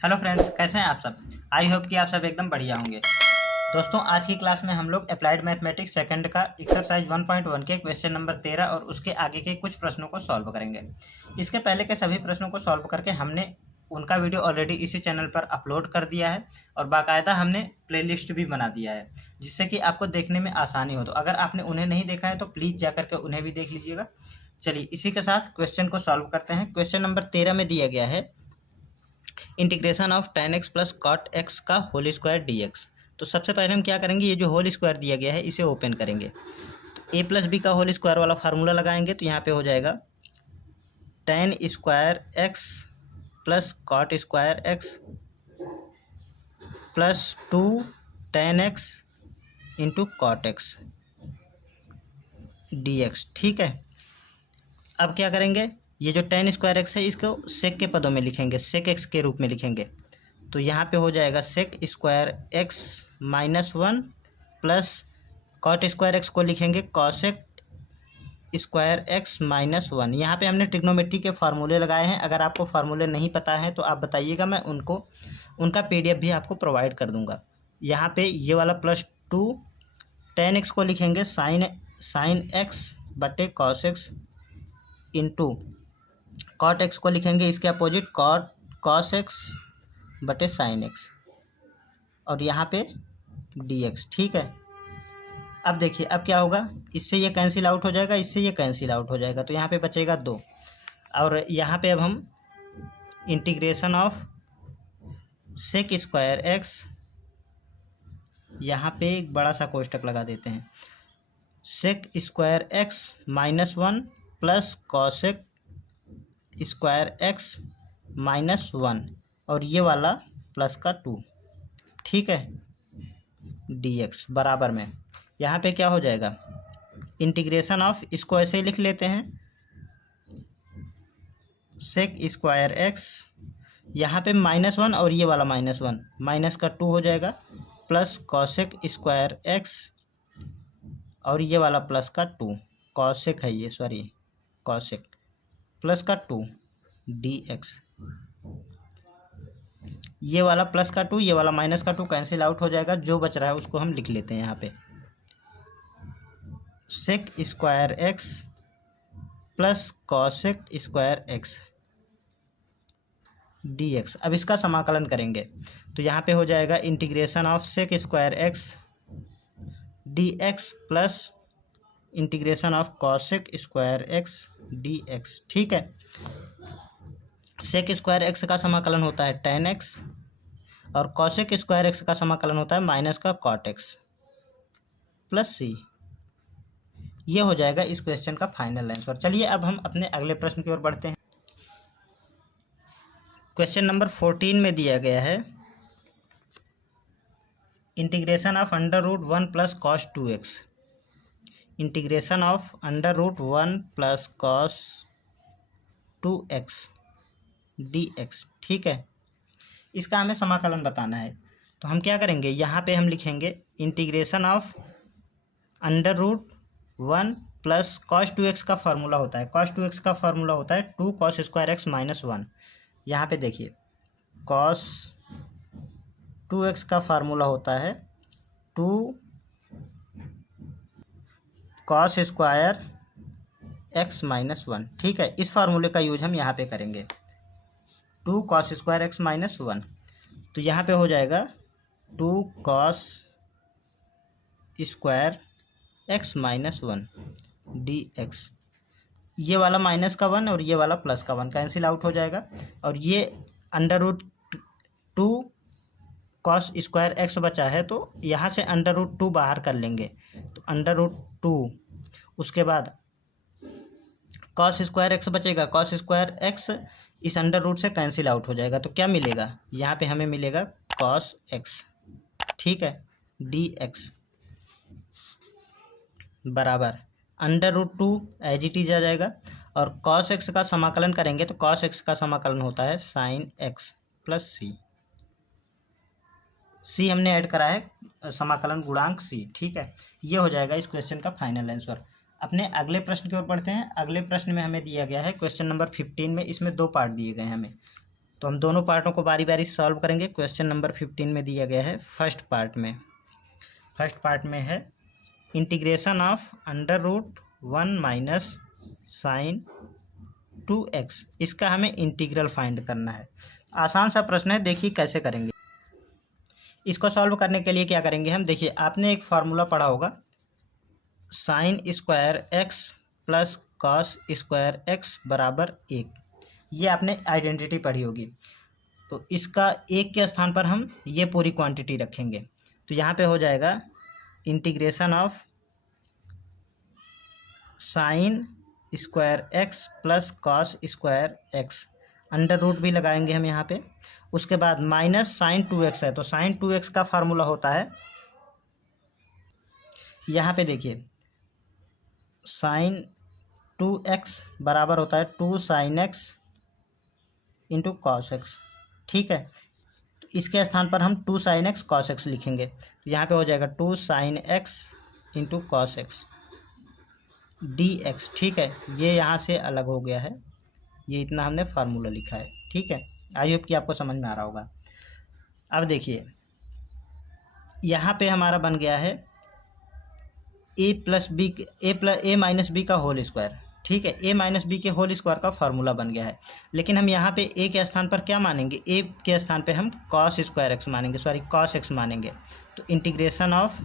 Hello friends, कैसे हैं आप सब। आई होप कि आप सब एकदम बढ़िया होंगे। दोस्तों, आज की क्लास में हम लोग अप्लाइड मैथमेटिक्स सेकंड का एक्सरसाइज 1.1 के क्वेश्चन नंबर 13 और उसके आगे के कुछ प्रश्नों को सॉल्व करेंगे। इसके पहले के सभी प्रश्नों को सॉल्व करके हमने उनका वीडियो ऑलरेडी इसी चैनल पर अपलोड कर दिया है और बाकायदा हमने प्लेलिस्ट भी बना दिया है, जिससे कि आपको देखने में आसानी हो। तो अगर आपने उन्हें नहीं देखा है तो प्लीज़ जा करके उन्हें भी देख लीजिएगा। चलिए, इसी के साथ क्वेश्चन को सॉल्व करते हैं। क्वेश्चन नंबर 13 में दिया गया है integration of tan x plus cot x का होल स्क्वायर dx। तो सबसे पहले हम क्या करेंगे, ये जो होल स्क्वायर दिया गया है इसे ओपन करेंगे। तो a प्लस बी का होल स्क्वायर वाला फार्मूला लगाएंगे तो यहाँ पे हो जाएगा tan square x plus cot square x plus 2 tan x into cot x dx। ठीक है, अब क्या करेंगे, ये जो tan स्क्वायर एक्स है इसको सेक के पदों में लिखेंगे, सेक एक्स के रूप में लिखेंगे। तो यहाँ पे हो जाएगा sec square x minus 1 plus cot square x को लिखेंगे कॉसेक स्क्वायर एक्स माइनस 1। यहाँ पे हमने ट्रिग्नोमेट्री के फार्मूले लगाए हैं। अगर आपको फार्मूले नहीं पता है तो आप बताइएगा, मैं उनका PDF भी आपको प्रोवाइड कर दूँगा। यहाँ पे ये वाला प्लस 2 tan एक्स को लिखेंगे साइन एक्स बटे cos x into cot x को लिखेंगे इसके अपोजिट कॉस एक्स बटे साइन एक्स और यहाँ पे dx। ठीक है, अब देखिए अब क्या होगा, इससे ये कैंसिल आउट हो जाएगा, इससे ये कैंसिल आउट हो जाएगा, तो यहाँ पे बचेगा 2। और यहाँ पे अब हम integration of sec square x, यहाँ पे एक बड़ा सा कोष्टक लगा देते हैं, sec square x minus 1 plus cosec square x minus 1 और ये वाला प्लस का 2। ठीक है, dx बराबर में यहाँ पे क्या हो जाएगा, इंटीग्रेशन ऑफ, इसको ऐसे ही लिख लेते हैं, सेक स्क्वायर एक्स, यहाँ पे -1 और ये वाला -1 माइनस का 2 हो जाएगा प्लस कॉसेक स्क्वायर एक्स और ये वाला प्लस का 2, कॉसेक है ये, सॉरी कॉसेक प्लस का 2 dx। ये वाला प्लस का 2, ये वाला माइनस का 2 कैंसिल आउट हो जाएगा, जो बच रहा है उसको हम लिख लेते हैं यहाँ पे, sec square x plus cosec square x dx। अब इसका समाकलन करेंगे तो यहाँ पे हो जाएगा integration of sec square x dx plus integration of cosec square x dx। ठीक है, सेक स्क्वायर एक्स का समाकलन होता है tan x और कॉसेक स्क्वायर एक्स का समाकलन होता है माइनस का कॉट एक्स प्लस c। ये हो जाएगा इस क्वेश्चन का फाइनल आंसर। चलिए अब हम अपने अगले प्रश्न की ओर बढ़ते हैं। क्वेश्चन नंबर 14 में दिया गया है integration of √1 plus cos 2x, integration of √1 plus cos 2x dx। ठीक है, इसका हमें समाकलन बताना है, तो हम क्या करेंगे, यहाँ पे हम लिखेंगे integration of √1 plus cos 2x का फार्मूला होता है, कॉस 2x का फार्मूला होता है 2 कॉस स्क्वायर एक्स माइनस 1। यहाँ पे देखिए कॉस 2x का फार्मूला होता है 2 कॉस स्क्वायर एक्स माइनस 1। ठीक है, इस फार्मूले का यूज हम यहाँ पे करेंगे, 2 कॉस स्क्वायर एक्स माइनस 1। तो यहाँ पे हो जाएगा 2 cos square x minus 1 dx। ये वाला माइनस का 1 और ये वाला प्लस का 1 कैंसिल आउट हो जाएगा और ये √2 कॉस स्क्वायर एक्स बचा है, तो यहाँ से √2 बाहर कर लेंगे, तो √2 उसके बाद कॉस स्क्वायर एक्स बचेगा, कॉस स्क्वायर एक्स इस √रूट से कैंसिल आउट हो जाएगा, तो क्या मिलेगा, यहाँ पे हमें मिलेगा कॉस एक्स। ठीक है, dx बराबर √2 एज इट इज आ जाएगा और कॉस एक्स का समाकलन करेंगे तो कॉस एक्स का समाकलन होता है साइन एक्स प्लस सी हमने ऐड करा है, समाकलन गुणांक c। ठीक है, ये हो जाएगा इस क्वेश्चन का फाइनल आंसर। अपने अगले प्रश्न की ओर बढ़ते हैं। अगले प्रश्न में हमें दिया गया है क्वेश्चन नंबर 15 में, इसमें 2 पार्ट दिए गए हैं हमें। तो हम दोनों पार्टों को बारी बारी सॉल्व करेंगे। क्वेश्चन नंबर 15 में दिया गया है फर्स्ट पार्ट में है integration of √1 minus sign 2x, इसका हमें इंटीग्रल फाइंड करना है। आसान सा प्रश्न है, देखिए कैसे करेंगे। इसको सॉल्व करने के लिए क्या करेंगे हम, देखिए आपने एक फार्मूला पढ़ा होगा sign square x plus cos square x बराबर 1, ये आपने आइडेंटिटी पढ़ी होगी। तो इसका 1 के स्थान पर हम ये पूरी क्वांटिटी रखेंगे, तो यहाँ पे हो जाएगा integration of sine square x plus cos square x, under root भी लगाएंगे हम यहाँ पे। उसके बाद माइनस साइन 2x है, तो साइन 2x का फार्मूला होता है, यहाँ पे देखिए साइन 2x बराबर होता है 2 sine x into cos x, ठीक है। तो इसके स्थान पर हम 2 साइन एक्स कॉस एक्स लिखेंगे, तो यहाँ पे हो जाएगा 2 sine x into cos x dx, ठीक है। ये यहाँ से अलग हो गया है, ये इतना हमने फार्मूला लिखा है, ठीक है। आई होप कि आपको समझ में आ रहा होगा। अब देखिए यहाँ पे हमारा बन गया है a माइनस बी का होल स्क्वायर, ठीक है। a माइनस बी के होल स्क्वायर का फार्मूला बन गया है, लेकिन हम यहाँ पे a के स्थान पर क्या मानेंगे, a के स्थान पे हम कॉस स्क्वायर एक्स मानेंगे, सॉरी कॉस एक्स मानेंगे। तो integration of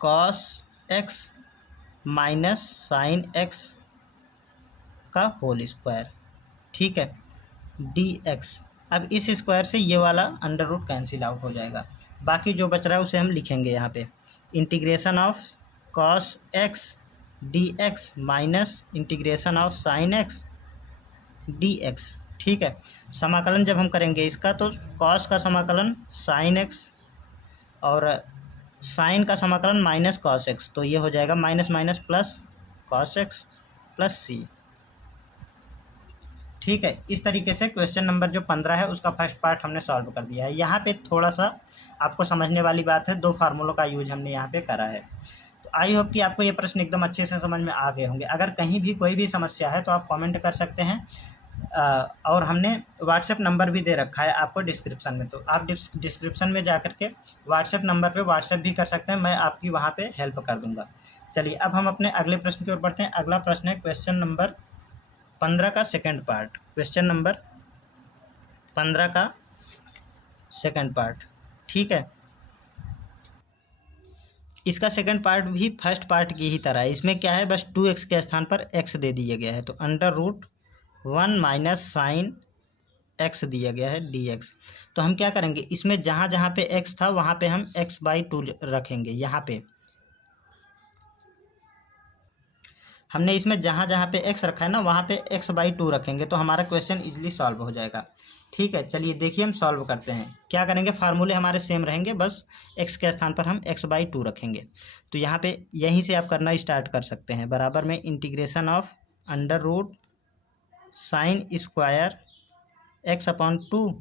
cos x minus sine x का होल स्क्वायर, ठीक है, dx। अब इस स्क्वायर से ये वाला अंडर रूट कैंसिल आउट हो जाएगा, बाकी जो बच रहा है उसे हम लिखेंगे यहाँ पे integration of cos x dx minus integration of sine x dx, ठीक है। समाकलन जब हम करेंगे इसका, तो कॉस का समाकलन साइन एक्स और साइन का समाकलन माइनस कॉस एक्स, तो ये हो जाएगा minus minus plus cos x plus C, ठीक है। इस तरीके से क्वेश्चन नंबर जो 15 है उसका फर्स्ट पार्ट हमने सॉल्व कर दिया है। यहाँ पे थोड़ा सा आपको समझने वाली बात है, 2 फार्मूलों का यूज हमने यहाँ पे करा है। तो आई होप कि आपको ये प्रश्न एकदम अच्छे से समझ में आ गए होंगे। अगर कहीं भी कोई भी समस्या है तो आप कमेंट कर सकते हैं, और हमने व्हाट्सएप नंबर भी दे रखा है आपको डिस्क्रिप्शन में, तो आप डिस्क्रिप्शन में जा कर के व्हाट्सएप नंबर पे व्हाट्सएप भी कर सकते हैं, मैं आपकी वहाँ पे हेल्प कर दूँगा। चलिए अब हम अपने अगले प्रश्न की ओर बढ़ते हैं। अगला प्रश्न है क्वेश्चन नंबर 15 का सेकंड पार्ट, क्वेश्चन नंबर 15 का सेकंड पार्ट, ठीक है। इसका सेकंड पार्ट भी फर्स्ट पार्ट की ही तरह है। इसमें क्या है, बस 2x के स्थान पर x दे दिया गया है, तो √1 माइनस साइन x दिया गया है dx। तो हम क्या करेंगे, इसमें जहाँ जहाँ पे x था वहाँ पे हम x/2 रखेंगे। यहाँ पे हमने इसमें जहाँ जहाँ पे x रखा है ना वहाँ पे x/2 रखेंगे, तो हमारा क्वेश्चन इजीली सॉल्व हो जाएगा, ठीक है। चलिए देखिए हम सॉल्व करते हैं। क्या करेंगे, फार्मूले हमारे सेम रहेंगे, बस x के स्थान पर हम x/2 रखेंगे। तो यहाँ पे यहीं से आप करना स्टार्ट कर सकते हैं। बराबर में integration of under root sine square x/2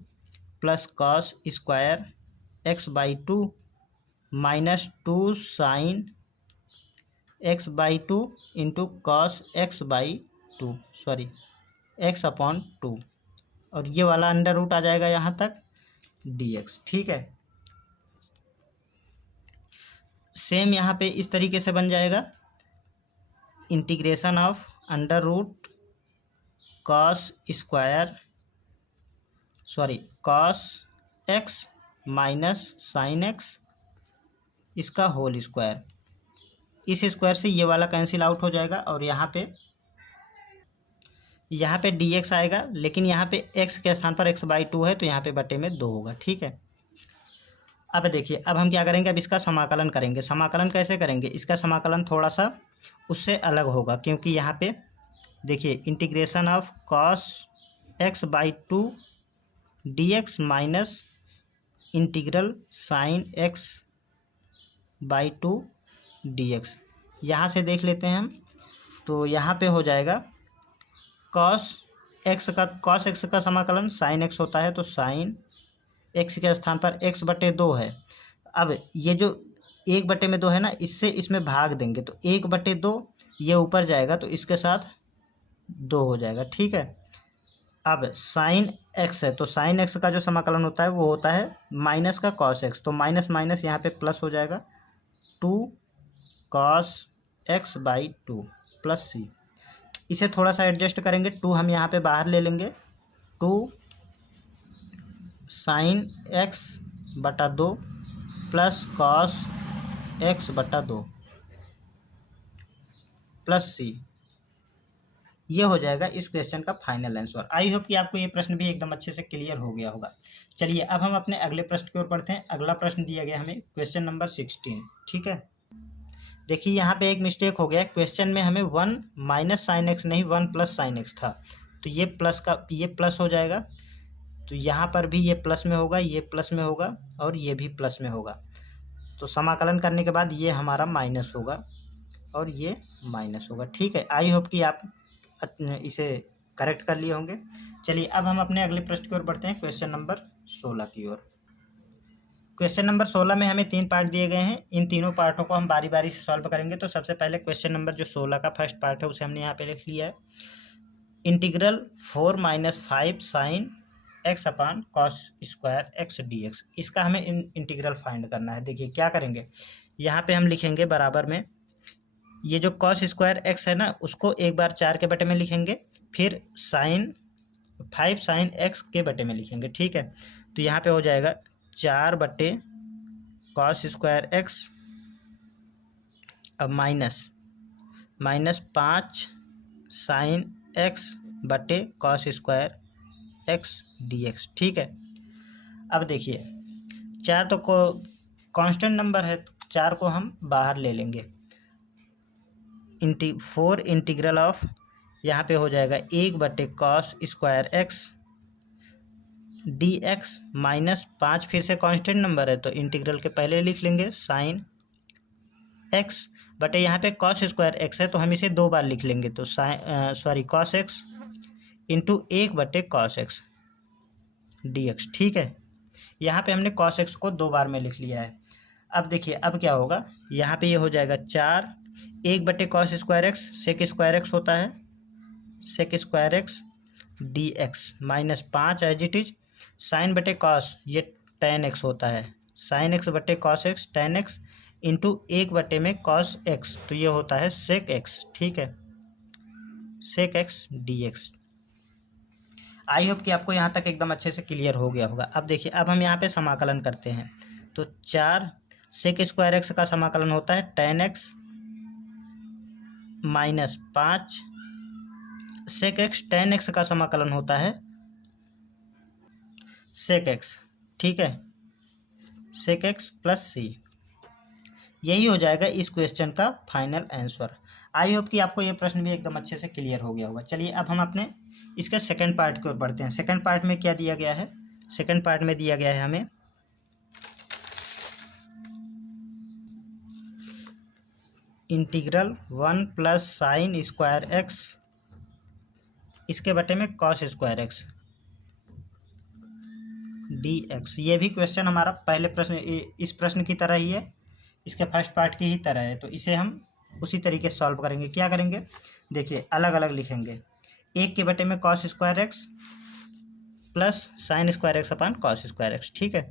plus cos square x/2 minus 2 sine x/2 into cos x/2, sorry x/2, और ये वाला अंडर रूट आ जाएगा यहाँ तक dx, ठीक है। सेम यहाँ पे इस तरीके से बन जाएगा integration of under root cos square, sorry cos x minus sine x, इसका होल स्क्वायर। इस स्क्वायर से ये वाला कैंसिल आउट हो जाएगा, और यहाँ पे dx आएगा, लेकिन यहाँ पे x के स्थान पर x/2 है, तो यहाँ पे बटे में 2 होगा, ठीक है। अब देखिए अब हम क्या करेंगे, अब इसका समाकलन करेंगे। समाकलन कैसे करेंगे, इसका समाकलन थोड़ा सा उससे अलग होगा, क्योंकि यहाँ पे देखिए integration of cos x/2 dx minus integral sine x/2 dx, यहाँ से देख लेते हैं हम। तो यहाँ पे हो जाएगा कॉस एक्स का समाकलन साइन x होता है, तो साइन x के स्थान पर x/2 है। अब ये जो 1/2 है ना, इससे इसमें भाग देंगे, तो 1/2 ये ऊपर जाएगा, तो इसके साथ 2 हो जाएगा, ठीक है। अब साइन एक्स है तो साइन एक्स का जो समाकलन होता है वो होता है माइनस का कॉस एक्स, तो माइनस माइनस यहाँ पे प्लस हो जाएगा, 2 कॉस एक्स बाई 2 प्लस सी। इसे थोड़ा सा एडजस्ट करेंगे, 2 हम यहाँ पे बाहर ले लेंगे, 2 साइन एक्स बटा 2 प्लस कॉस एक्स बटा 2 प्लस सी। ये हो जाएगा इस क्वेश्चन का फाइनल आंसर। आई होप कि आपको ये प्रश्न भी एकदम अच्छे से क्लियर हो गया होगा। चलिए अब हम अपने अगले प्रश्न की ओर बढ़ते हैं। अगला प्रश्न दिया गया हमें क्वेश्चन नंबर 16। ठीक है, देखिए यहाँ पे एक मिस्टेक हो गया, क्वेश्चन में हमें 1 माइनस साइन एक्स नहीं 1 प्लस साइन एक्स था, तो ये प्लस का ये प्लस हो जाएगा, तो यहाँ पर भी ये प्लस में होगा, ये प्लस में होगा और ये भी प्लस में होगा। तो समाकलन करने के बाद ये हमारा माइनस होगा और ये माइनस होगा। ठीक है, आई होप कि आप इसे करेक्ट कर लिए होंगे। चलिए अब हम अपने अगले प्रश्न की ओर बढ़ते हैं, क्वेश्चन नंबर 16 की ओर। क्वेश्चन नंबर 16 में हमें 3 पार्ट दिए गए हैं, इन तीनों पार्टों को हम बारी बारी से सॉल्व करेंगे। तो सबसे पहले क्वेश्चन नंबर जो 16 का फर्स्ट पार्ट है उसे हमने यहाँ पे लिख लिया है, integral 4 minus 5 sine x upon cos square x d x. इसका हमें इंटीग्रल फाइंड करना है। देखिए क्या करेंगे, यहाँ पे हम लिखेंगे बराबर में ये जो कॉस स्क्वायर एक्स है ना उसको एक बार 4 के बटे में लिखेंगे, फिर साइन 5 साइन एक्स के बटे में लिखेंगे। ठीक है, तो यहाँ पे हो जाएगा 4 बटे कॉस स्क्वायर एक्स, अब माइनस 5 साइन एक्स बटे cos square x d x. ठीक है, अब देखिए 4 तो को कांस्टेंट नंबर है, 4 को हम बाहर ले लेंगे, 4 इंटीग्रल ऑफ यहाँ पे हो जाएगा 1 बटे cos square x d x minus 5 फिर से कांस्टेंट नंबर है तो इंटीग्रल के पहले लिख लेंगे साइन एक्स बटे यहाँ पे कॉस स्क्वायर एक्स है तो हम इसे 2 बार लिख लेंगे, तो कॉस एक्स इंटू 1 बटे कॉस एक्स डी एक्स। ठीक है, यहाँ पे हमने कॉस एक्स को 2 बार में लिख लिया है। अब देखिए अब क्या होगा, यहाँ पे ये हो जाएगा 4 1 बटे cos square x sec square x होता है, sec square x d x minus 5 as it is sine बटे कॉस ये टेन एक्स होता है, साइन एक्स बटे cos x tan x into 1 बटे में कॉस एक्स, तो ये होता है सेक एक्स। ठीक है, sec x d x. I hope कि आपको यहाँ तक एकदम अच्छे से क्लियर हो गया होगा। अब देखिए अब हम यहाँ पे समाकलन करते हैं, तो 4 सेक स्क्वायर एक्स का समाकलन होता है tan x minus 5 sec x, tan x का समाकलन होता है सेक एक्स। ठीक है, सेक एक्स प्लस सी, यही हो जाएगा इस क्वेश्चन का फाइनल आंसर। आई होप कि आपको ये प्रश्न भी एकदम अच्छे से क्लियर हो गया होगा। चलिए अब हम अपने इसके सेकंड पार्ट की ओर बढ़ते हैं। सेकंड पार्ट में क्या दिया गया है, सेकंड पार्ट में दिया गया है हमें integral 1 plus sine square x इसके बटे में cos square x d x. ये भी क्वेश्चन हमारा पहले प्रश्न इस प्रश्न की तरह ही है, इसके फर्स्ट पार्ट की ही तरह है, तो इसे हम उसी तरीके से सॉल्व करेंगे। क्या करेंगे, देखिए अलग अलग लिखेंगे, 1 के बटे में cos square x plus sine square x upon cos square x. ठीक है,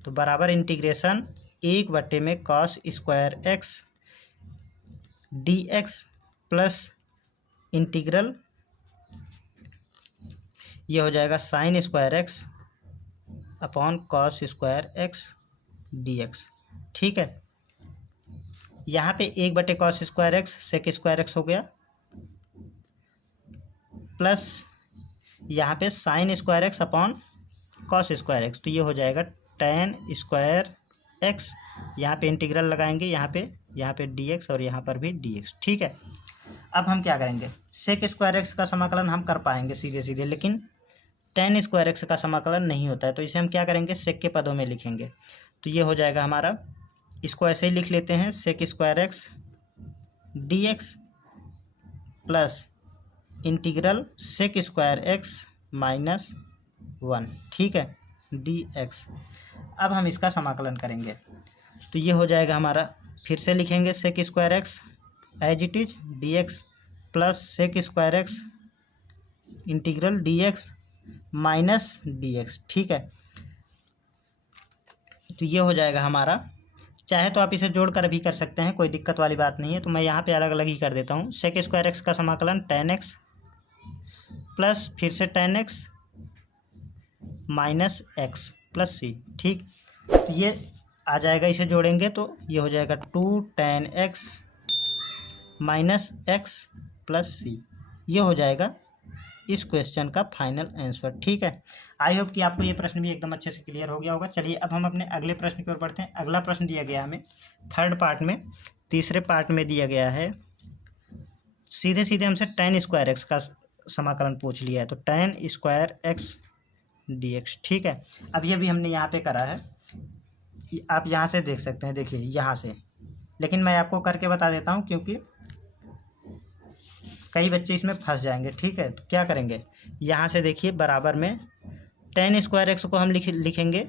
तो बराबर इंटीग्रेशन 1 बटे में cos square x d x plus integral ये हो जाएगा sine square x upon cos square x d x. ठीक है, यहाँ पे 1 बटे cos square x sec square x हो गया प्लस यहाँ पे sine square x upon cos square x, तो ये हो जाएगा टेन स्क्वायर एक्स, यहाँ पे इंटीग्रल लगाएंगे, यहाँ पे डी एक्स और यहाँ पर भी डी एक्स। ठीक है, अब हम क्या करेंगे, सेक स्क्वायर एक्स का समाकलन हम कर पाएंगे सीधे सीधे, लेकिन टेन स्क्वायर एक्स का समाकलन नहीं होता है, तो इसे हम क्या करेंगे सेक के पदों में लिखेंगे। तो ये हो जाएगा हमारा, इसको ऐसे ही लिख लेते हैं, sec square x d x plus integral sec square x minus 1। ठीक है, डी एक्स। अब हम इसका समाकलन करेंगे, तो ये हो जाएगा हमारा, फिर से लिखेंगे sec square x as it is d x plus sec square x integral d x minus d x. ठीक है, तो ये हो जाएगा हमारा। चाहे तो आप इसे जोड़कर भी कर सकते हैं, कोई दिक्कत वाली बात नहीं है। तो मैं यहाँ पे अलग अलग ही कर देता हूँ। सेक स्क्वायर एक्स का समाकलन टेन एक्स प्लस फिर से tan x minus x plus C. ठीक, तो ये आ जाएगा, इसे जोड़ेंगे तो ये हो जाएगा two tan x minus x plus C. ये हो जाएगा इस क्वेश्चन का फाइनल आंसर। ठीक है, आई होप कि आपको ये प्रश्न भी एकदम अच्छे से क्लियर हो गया होगा। चलिए अब हम अपने अगले प्रश्न की ओर बढ़ते हैं। अगला प्रश्न दिया गया हमें थर्ड पार्ट में, तीसरे पार्ट में दिया गया है, सीधे सीधे हमसे टेन स्क्वायर एक्स का समाकलन पूछ लिया है। तो ten square x d x. ठीक है, अब ये भी हमने यहाँ पे करा है, आप यहाँ से देख सकते हैं, देखिए यहाँ से, लेकिन मैं आपको करके बता देता हूँ क्योंकि कई बच्चे इसमें फंस जाएंगे। ठीक है, तो क्या करेंगे, यहाँ से देखिए बराबर में टेन स्क्वायर एक्स को हम लिखेंगे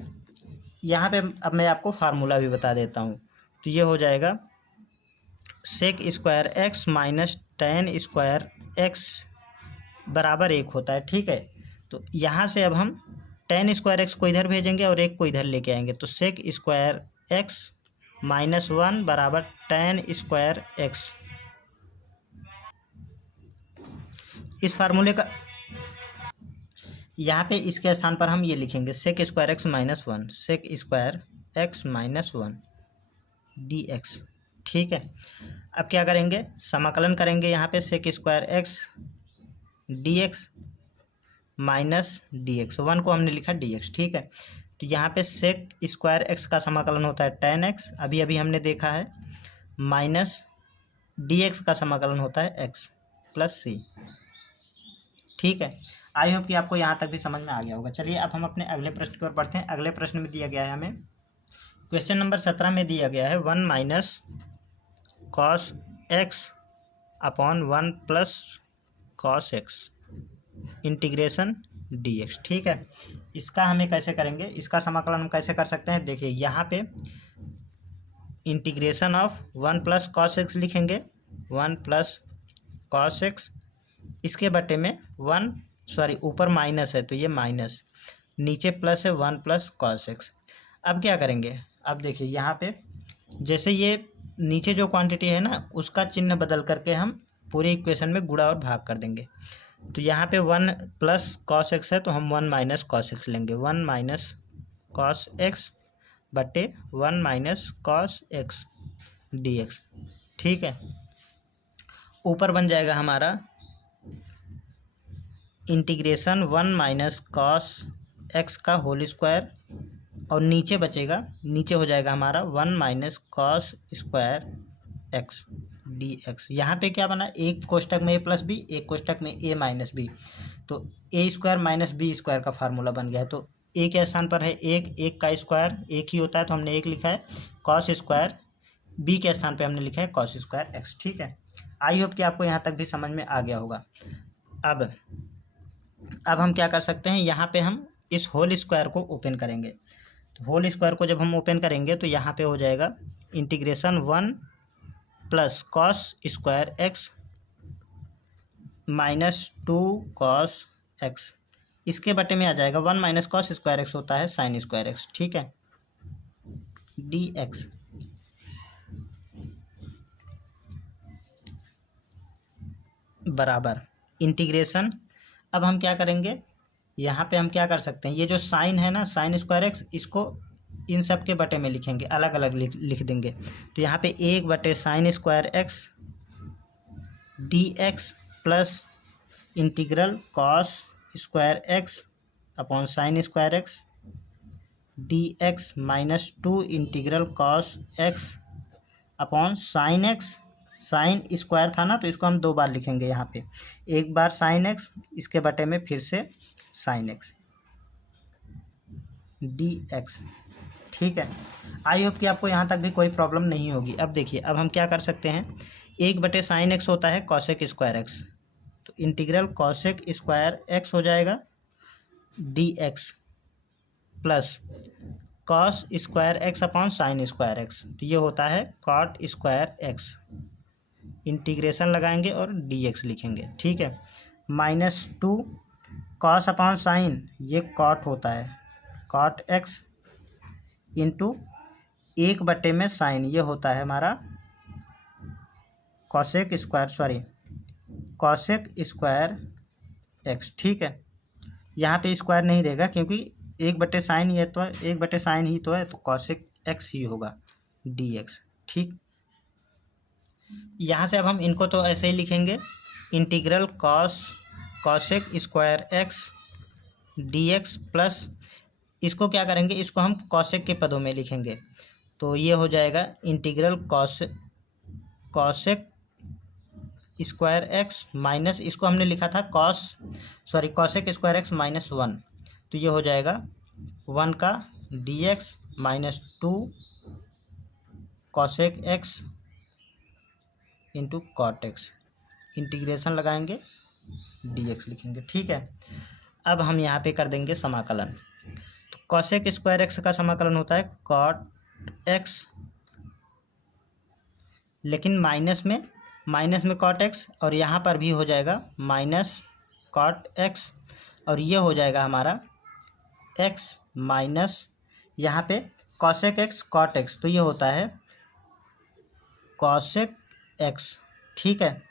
यहाँ पे। अब मैं आपको फार्मूला भी बता देता हूँ। तो ये हो जाएगा sec square x minus tan square x बराबर एक होता है। ठीक है, तो यहाँ से अब हम टेन स्क्वायर एक्स को इधर भेजेंगे और एक को इधर लेके आएंगे। तो sec square x minus one बराबर टेन स्क्वायर एक्स। इस फार्मूले का यहाँ पे इसके स्थान पर हम ये लिखेंगे sec square x minus one, sec square x minus one d x. ठीक है, अब क्या करेंगे, समाकलन करेंगे यहाँ पे sec square x d x minus d x. One को हमने लिखा डी एक्स। ठीक है, तो यहाँ पे सेक स्क्वायर एक्स का समाकलन होता है टेन एक्स, अभी अभी हमने देखा है, माइनस डी एक्स का समाकलन होता है एक्स प्लस सी। ठीक है, आई होप कि आपको यहाँ तक भी समझ में आ गया होगा। चलिए अब हम अपने अगले प्रश्न की ओर बढ़ते हैं। अगले प्रश्न में दिया गया है हमें, क्वेश्चन नंबर 17 में दिया गया है one minus cos x upon one plus cos x integration D x. ठीक है, इसका हमें कैसे करेंगे, इसका समाकलन हम कैसे कर सकते हैं, देखिए यहाँ पे integration of one plus cos x लिखेंगे, वन प्लस कॉस एक्स, इसके बटे में वन, सॉरी ऊपर माइनस है तो ये माइनस, नीचे प्लस है वन प्लस कॉस एक्स। अब क्या करेंगे, अब देखिए यहाँ पे जैसे ये नीचे जो क्वांटिटी है ना उसका चिन्ह बदल करके हम पूरे इक्वेशन में गुणा और भाग कर देंगे। तो यहाँ पे वन प्लस कॉस एक्स है तो हम वन माइनस कॉस एक्स लेंगे, वन माइनस कॉस एक्स बटे one minus cos x d x. ठीक है, ऊपर बन जाएगा हमारा integration one minus cos x का होल स्क्वायर, और नीचे बचेगा, नीचे हो जाएगा हमारा one minus cos square x d x. यहाँ पे क्या बना, एक कोष्टक में ए प्लस बी, एक कोष्टक में ए माइनस बी, तो ए स्क्वायर माइनस बी स्क्वायर का फार्मूला बन गया है। तो ए के स्थान पर है एक, एक का स्क्वायर एक ही होता है तो हमने एक लिखा है, कॉस स्क्वायर बी के स्थान पे हमने लिखा है कॉस स्क्वायर एक्स। ठीक है, आई होप कि आपको यहाँ तक भी समझ में आ गया होगा। अब हम क्या कर सकते हैं, यहाँ पे हम इस होल स्क्वायर को ओपन करेंगे। तो होल स्क्वायर को जब हम ओपन करेंगे तो यहाँ पे हो जाएगा integration one plus cos square x minus two cos x, इसके बटे में आ जाएगा one minus cos square x होता है साइन स्क्वायर एक्स। ठीक है, डी एक्स बराबर इंटीग्रेशन। अब हम क्या करेंगे, यहाँ पे हम क्या कर सकते हैं, ये जो साइन है ना साइन स्क्वायर एक्स, इसको इन सब के बटे में लिखेंगे, अलग अलग लिख देंगे। तो यहाँ पे एक बटे sine square x d x plus integral cos square x upon sine square x d x minus two integral cos x upon sine x, sine square था ना तो इसको हम दो बार लिखेंगे, यहाँ पे एक बार साइन एक्स, इसके बटे में फिर से साइन एक्स डी एक्स। ठीक है, आई होप कि आपको यहाँ तक भी कोई प्रॉब्लम नहीं होगी। अब देखिए, अब हम क्या कर सकते हैं, एक बटे साइन एक्स होता है कॉसेक स्क्वायर एक्स, तो इंटीग्रल कॉसेक स्क्वायर एक्स हो जाएगा D x plus cos square x upon sine square x, तो ये होता है कॉट स्क्वायर एक्स, इंटीग्रेशन लगाएंगे और डी एक्स लिखेंगे। ठीक है, -2 कॉस अपॉन साइन, ये कॉट होता है, कॉट एक्स इंटू 1 में साइन, ये होता है हमारा कॉसेक स्क्वायर एक्स। ठीक है, यहाँ पे स्क्वायर नहीं रहेगा क्योंकि 1/sin ये तो है, 1/sin ही तो है, तो कॉसेक एक्स ही होगा dx। ठीक, यहाँ से अब हम इनको तो ऐसे ही लिखेंगे, integral cosec square x dx plus इसको क्या करेंगे, इसको हम कॉसेक के पदों में लिखेंगे, तो ये हो जाएगा integral cosec square x minus, इसको हमने लिखा था कॉसेक स्क्वायर एक्स -1, तो ये हो जाएगा 1 का dx -2 cosec x into cot x, integration लगाएंगे dx लिखेंगे। ठीक है, अब हम यहाँ पे कर देंगे समाकलन, तो कॉसेक स्क्वायर एक्स का समाकलन होता है कॉट एक्स, लेकिन माइनस में कॉट एक्स, और यहाँ पर भी हो जाएगा माइनस कॉट एक्स, और ये हो जाएगा हमारा एक्स माइनस यहाँ पे कॉसेक एक्स कॉट एक्स, तो ये होता है कॉसेक एक्स। ठीक है,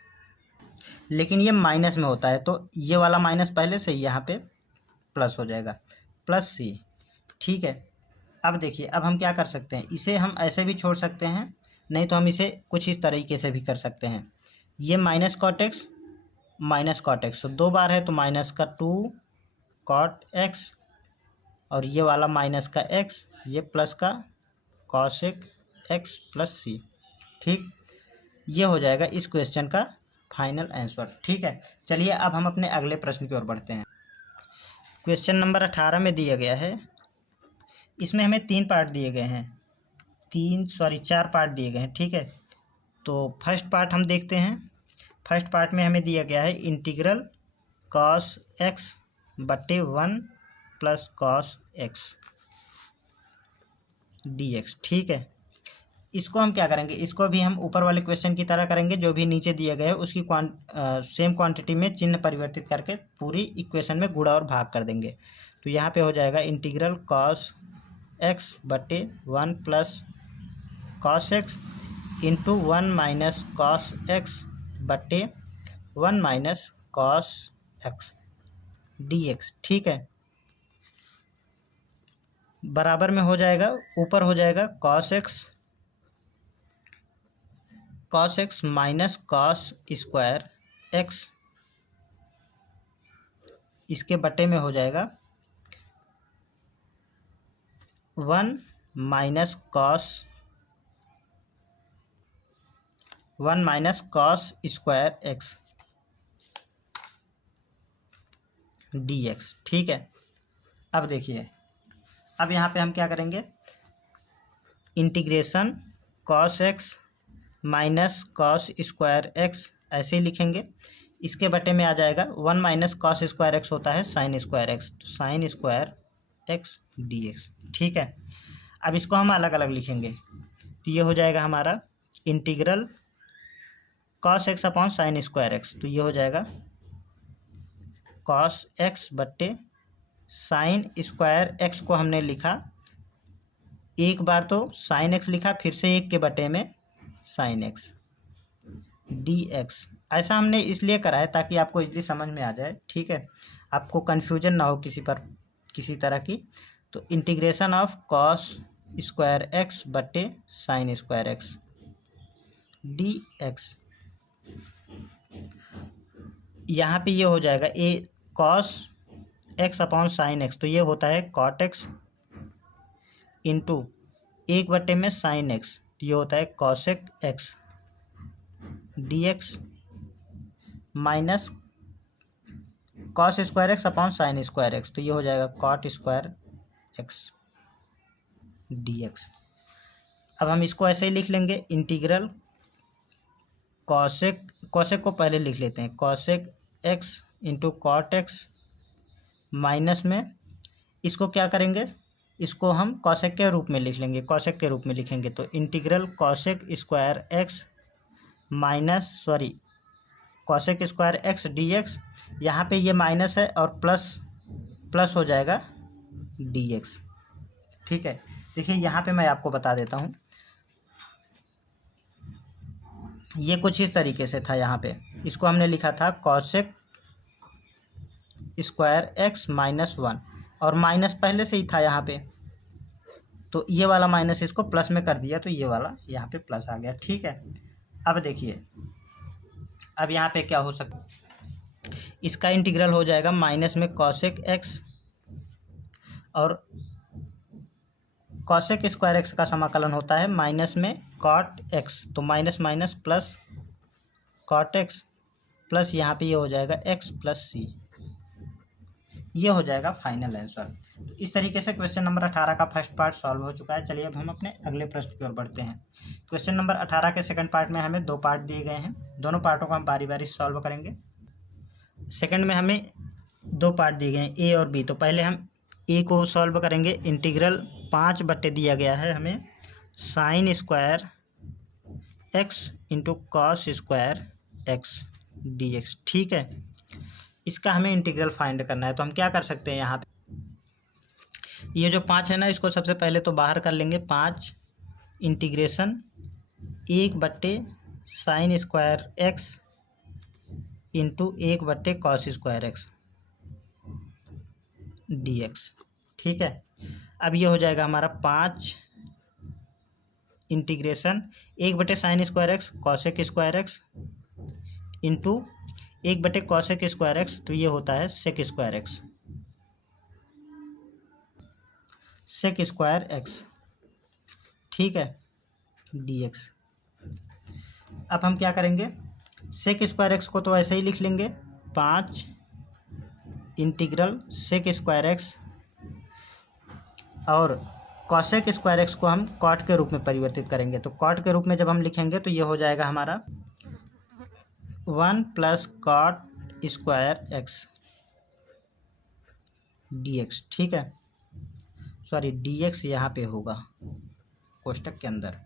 लेकिन ये माइनस में होता है, तो ये वाला माइनस पहले से यहाँ पे प्लस हो जाएगा, प्लस सी। ठीक है, अब देखिए, अब हम क्या कर सकते हैं, इसे हम ऐसे भी छोड़ सकते हैं, नहीं तो हम इसे कुछ इस तरीके से भी कर सकते हैं, ये माइनस कॉट एक्स, तो 2 बार है तो -2 कॉट एक्स, और ये वाला माइनस का एक्स, ये प्लस का कॉसेक एक्स प्लस सी। ठीक, ये हो जाएगा इस क्वेश्चन का फाइनल आंसर। ठीक है, चलिए अब हम अपने अगले प्रश्न की ओर बढ़ते हैं। क्वेश्चन नंबर 18 में दिया गया है, इसमें हमें 3 पार्ट दिए गए हैं, 4 पार्ट दिए गए हैं। ठीक है, तो फर्स्ट पार्ट हम देखते हैं। फर्स्ट पार्ट में हमें दिया गया है इंटीग्रल कॉस एक्स बटे 1 प्लस कॉस एक्स dx। ठीक है, इसको हम क्या करेंगे, इसको भी हम ऊपर वाले क्वेश्चन की तरह करेंगे, जो भी नीचे दिया गया है उसकी सेम क्वांटिटी में चिन्ह परिवर्तित करके पूरी इक्वेशन में गुणा और भाग कर देंगे। तो यहाँ पे हो जाएगा इंटीग्रल कॉस एक्स बटे 1 plus cos x into 1 minus cos x बटे 1 माइनस कॉस एक्स dx। ठीक है, बराबर में हो जाएगा, ऊपर हो जाएगा cos x minus cos square x, इसके बटे में हो जाएगा 1 minus cos square x dx। ठीक है, अब देखिए, अब यहाँ पे हम क्या करेंगे, integration cos x minus cos square x ऐसे ही लिखेंगे, इसके बटे में आ जाएगा 1 माइनस कॉस स्क्वायर एक्स होता है साइन स्क्वायर एक्स, तो साइन स्क्वायर एक्स dx। ठीक है, अब इसको हम अलग अलग लिखेंगे, तो ये हो जाएगा हमारा integral cos x upon sine square x, तो ये हो जाएगा कॉस एक्स बट्टे साइन स्क्वायर एक्स को हमने लिखा, एक बार तो साइन एक्स लिखा, फिर से 1 के बटे में साइन एक्स dx। ऐसा हमने इसलिए करा है ताकि आपको इजली समझ में आ जाए। ठीक है, आपको कन्फ्यूजन ना हो किसी तरह की। तो integration of cos square x बटे साइन स्क्वायर एक्स dx, यहाँ पे ये हो जाएगा a cos x upon sine x, तो ये होता है कॉट एक्स इंटू 1 बटे में साइन एक्स, तो ये होता है cosec x dx minus cos square x upon sine square x, तो ये हो जाएगा कॉट स्क्वायर एक्स dx। अब हम इसको ऐसे ही लिख लेंगे, इंटीग्रल कॉसेक को पहले लिख लेते हैं, cosec x into cot x minus में इसको क्या करेंगे, इसको हम कॉसेक के रूप में लिख लेंगे, कॉसेक के रूप में लिखेंगे, तो integral cosec square x minus cosec square x d x, यहाँ पर ये माइनस है और प्लस हो जाएगा डी एक्स। ठीक है, देखिए यहाँ पे मैं आपको बता देता हूँ, ये कुछ इस तरीके से था। यहाँ पे इसको हमने लिखा था cosec square x minus one, और माइनस पहले से ही था यहाँ पे, तो ये वाला माइनस इसको प्लस में कर दिया, तो ये वाला यहाँ पे प्लस आ गया। ठीक है, अब देखिए अब यहाँ पे क्या हो सकता, इसका इंटीग्रल हो जाएगा माइनस में कॉसेक एक्स, और कॉसेक स्क्वायर एक्स का समाकलन होता है माइनस में कॉट एक्स, तो minus minus plus cot x plus यहाँ पे ये हो जाएगा एक्स प्लस सी, ये हो जाएगा फाइनल आंसर। इस तरीके से क्वेश्चन नंबर 18 का फर्स्ट पार्ट सॉल्व हो चुका है। चलिए अब हम अपने अगले प्रश्न की ओर बढ़ते हैं। क्वेश्चन नंबर 18 के सेकंड पार्ट में हमें 2 पार्ट दिए गए हैं, दोनों पार्टों को हम बारी बारी सॉल्व करेंगे। सेकंड में हमें 2 पार्ट दिए गए हैं, ए और बी। तो पहले हम ए को सॉल्व करेंगे। इंटीग्रल 5 बटे दिया गया है हमें sign square x into cos square x d x. ठीक है, इसका हमें इंटीग्रल फाइंड करना है। तो हम क्या कर सकते हैं, यहाँ पे ये जो 5 है ना, इसको सबसे पहले तो बाहर कर लेंगे। 5 इंटीग्रेशन 1 बटे साइन स्क्वायर एक्स इंटू 1 बटे cos square x d x. ठीक है, अब ये हो जाएगा हमारा 5 इंटीग्रेशन 1 बटे sine square x cosec square x into 1 बटे कॉसेक स्क्वायर एक्स, तो ये होता है sec square x, sec square x. ठीक है, डी एक्स। अब हम क्या करेंगे, सेक स्क्वायर एक्स को तो ऐसे ही लिख लेंगे, 5 इंटीग्रल सेक स्क्वायर एक्स, और कॉसेक स्क्वायर एक्स को हम कॉट के रूप में परिवर्तित करेंगे। तो कॉट के रूप में जब हम लिखेंगे तो ये हो जाएगा हमारा 1 plus cot square x d x. ठीक है, सॉरी डी एक्स यहाँ पे होगा कोष्टक के अंदर।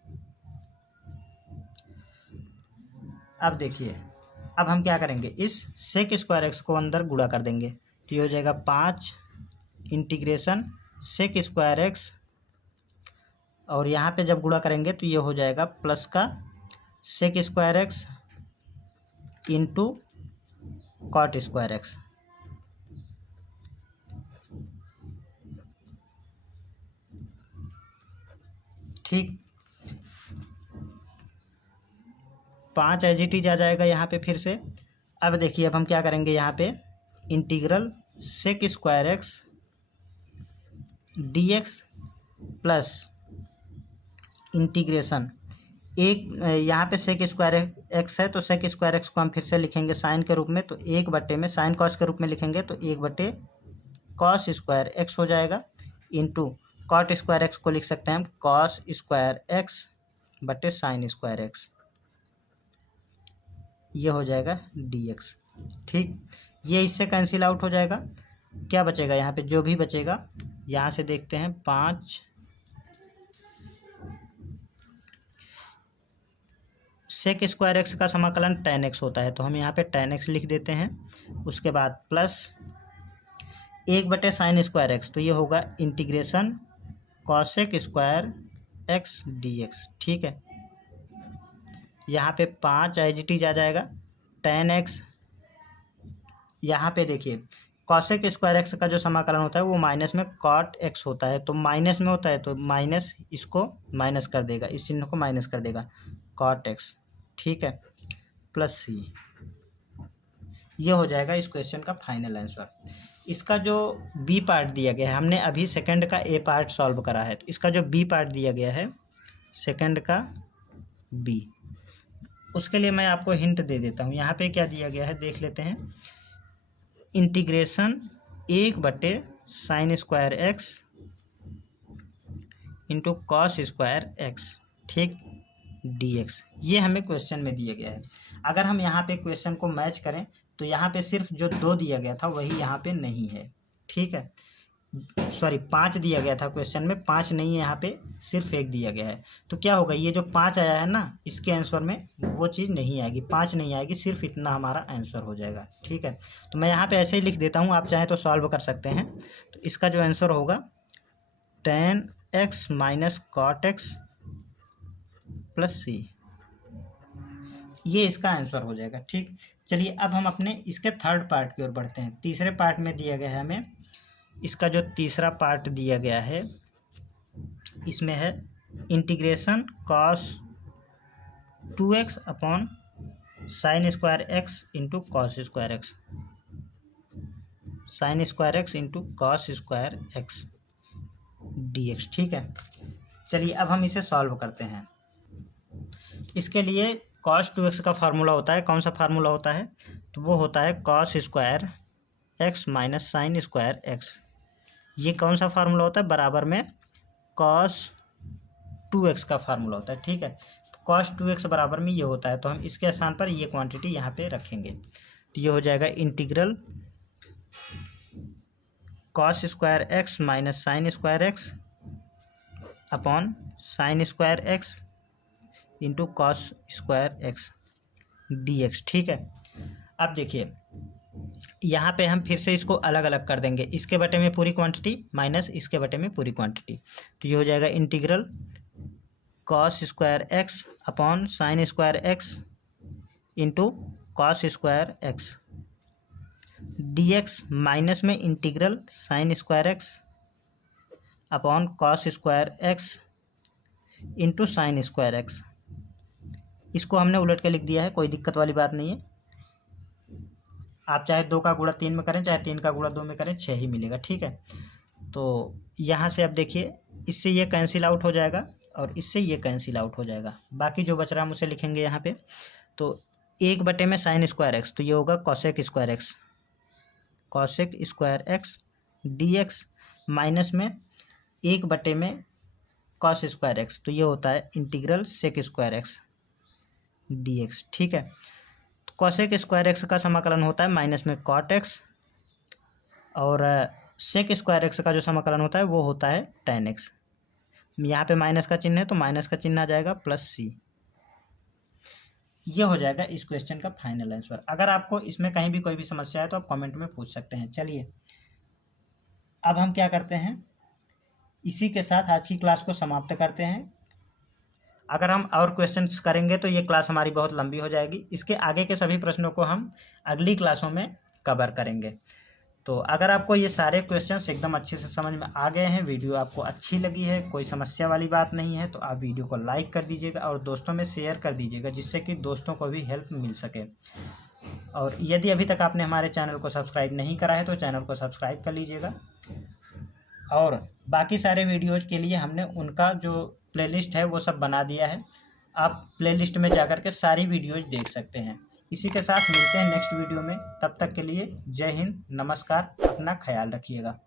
अब देखिए, अब हम क्या करेंगे, इस सेक स्क्वायर एक्स को अंदर गुणा कर देंगे, तो ये हो जाएगा 5 इंटीग्रेशन सेक स्क्वायर एक्स, और यहाँ पे जब गुणा करेंगे तो ये हो जाएगा प्लस का sec square x into cot square x. ठीक, 5 एज इट इज आ जाएगा यहाँ पे फिर से। अब देखिए, अब हम क्या करेंगे, यहाँ पे integral sec square x d x plus integration एक, यहाँ पे सेक स्क्वायर एक्स है तो सेक स्क्वायर एक्स को हम फिर से लिखेंगे साइन के रूप में, तो 1 बटे में साइन कॉस के रूप में लिखेंगे, तो 1 बटे कॉस स्क्वायर एक्स हो जाएगा इंटू कॉट स्क्वायर एक्स को लिख सकते हैं हम कॉस स्क्वायर एक्स बटे साइन स्क्वायर एक्स, ये हो जाएगा डी एक्स। ठीक, ये इससे कैंसिल आउट हो जाएगा। क्या बचेगा यहाँ पे, जो भी बचेगा यहाँ से देखते हैं, 5 सेक स्क्वायर एक्स का समाकलन tan x होता है, तो हम यहाँ पे tan x लिख देते हैं। उसके बाद प्लस 1 बटे साइन स्क्वायर एक्स, तो ये होगा integration cosec square x d x. ठीक है, यहाँ पे 5 एज इट इज आ जाएगा, tan x, यहाँ पे देखिए कॉसेक स्क्वायर एक्स का जो समाकलन होता है वो माइनस में कॉट एक्स होता है, तो माइनस में होता है तो माइनस इसको माइनस कर देगा, इस चिन्ह को माइनस कर देगा, कॉट एक्स। ठीक है, प्लस सी, ये हो जाएगा इस क्वेश्चन का फाइनल आंसर। इसका जो बी पार्ट दिया गया है, हमने अभी सेकंड का ए पार्ट सॉल्व करा है, तो इसका जो बी पार्ट दिया गया है सेकंड का बी, उसके लिए मैं आपको हिंट दे देता हूँ। यहाँ पे क्या दिया गया है देख लेते हैं, इंटीग्रेशन 1 बटे sine square x into cos square x, ठीक, डी एक्स, ये हमें क्वेश्चन में दिया गया है। अगर हम यहाँ पे क्वेश्चन को मैच करें तो यहाँ पे सिर्फ जो 2 दिया गया था वही यहाँ पे नहीं है। ठीक है, सॉरी 5 दिया गया था क्वेश्चन में, 5 नहीं है यहाँ पे, सिर्फ 1 दिया गया है। तो क्या होगा, ये जो 5 आया है ना, इसके आंसर में वो चीज़ नहीं आएगी, 5 नहीं आएगी, सिर्फ इतना हमारा आंसर हो जाएगा। ठीक है, तो मैं यहाँ पे ऐसे ही लिख देता हूँ, आप चाहें तो सॉल्व कर सकते हैं। तो इसका जो आंसर होगा tan x minus cot x plus C, ये इसका आंसर हो जाएगा। ठीक, चलिए अब हम अपने इसके थर्ड पार्ट की ओर बढ़ते हैं। तीसरे पार्ट में दिया गया है हमें, इसका जो तीसरा पार्ट दिया गया है इसमें है integration cos 2x upon sine square x into cos square x, sign square x into cos square x dx। ठीक है, चलिए अब हम इसे सॉल्व करते हैं। इसके लिए cos 2x का फार्मूला होता है, कौन सा फार्मूला होता है, तो वो होता है cos square x minus sign square x. ये कौन सा फार्मूला होता है, बराबर में cos 2x का फार्मूला होता है। ठीक है, तो cos 2x बराबर में ये होता है, तो हम इसके स्थान पर ये क्वांटिटी यहाँ पे रखेंगे। तो ये हो जाएगा integral cos square x minus sign square x upon sine square x into cos square x dx। ठीक है, अब देखिए यहाँ पे हम फिर से इसको अलग अलग कर देंगे, इसके बटे में पूरी क्वांटिटी माइनस इसके बटे में पूरी क्वांटिटी। तो ये हो जाएगा integral cos square x upon sine square x into cos square x dx minus में integral sine square x upon cos square x into sine square x. इसको हमने उलट के लिख दिया है, कोई दिक्कत वाली बात नहीं है। आप चाहे 2 का गुणा 3 में करें, चाहे 3 का गुणा 2 में करें, 6 ही मिलेगा। ठीक है, तो यहाँ से अब देखिए इससे ये कैंसिल आउट हो जाएगा और इससे ये कैंसिल आउट हो जाएगा, बाकी जो बच रहा हम उसे लिखेंगे यहाँ पे। तो 1 बटे में साइन स्क्वायर एक्स, तो ये होगा cosec square x, cosec square x dx minus में 1 बटे में कॉस स्क्वायर एक्स, तो ये होता है integral sec square x dx। ठीक है, तो कॉसेक स्क्वायर एक्स का समाकलन होता है माइनस में कॉट एक्स, और सेक स्क्वायर एक्स का जो समाकलन होता है वो होता है tan x। यहाँ पे माइनस का चिन्ह है तो माइनस का चिन्ह आ जाएगा प्लस सी। ये हो जाएगा इस क्वेश्चन का फाइनल आंसर। अगर आपको इसमें कहीं भी कोई भी समस्या है तो आप कमेंट में पूछ सकते हैं। चलिए अब हम क्या करते हैं, इसी के साथ आज की क्लास को समाप्त करते हैं। अगर हम और क्वेश्चंस करेंगे तो ये क्लास हमारी बहुत लंबी हो जाएगी, इसके आगे के सभी प्रश्नों को हम अगली क्लासों में कवर करेंगे। तो अगर आपको ये सारे क्वेश्चंस एकदम अच्छे से समझ में आ गए हैं, वीडियो आपको अच्छी लगी है, कोई समस्या वाली बात नहीं है, तो आप वीडियो को लाइक कर दीजिएगा और दोस्तों में शेयर कर दीजिएगा, जिससे कि दोस्तों को भी हेल्प मिल सके। और यदि अभी तक आपने हमारे चैनल को सब्सक्राइब नहीं करा है तो चैनल को सब्सक्राइब कर लीजिएगा। और बाकी सारे वीडियोज़ के लिए हमने उनका जो प्लेलिस्ट है वो सब बना दिया है, आप प्लेलिस्ट में जाकर के सारी वीडियोज़ देख सकते हैं। इसी के साथ मिलते हैं नेक्स्ट वीडियो में, तब तक के लिए जय हिंद, नमस्कार, अपना ख्याल रखिएगा।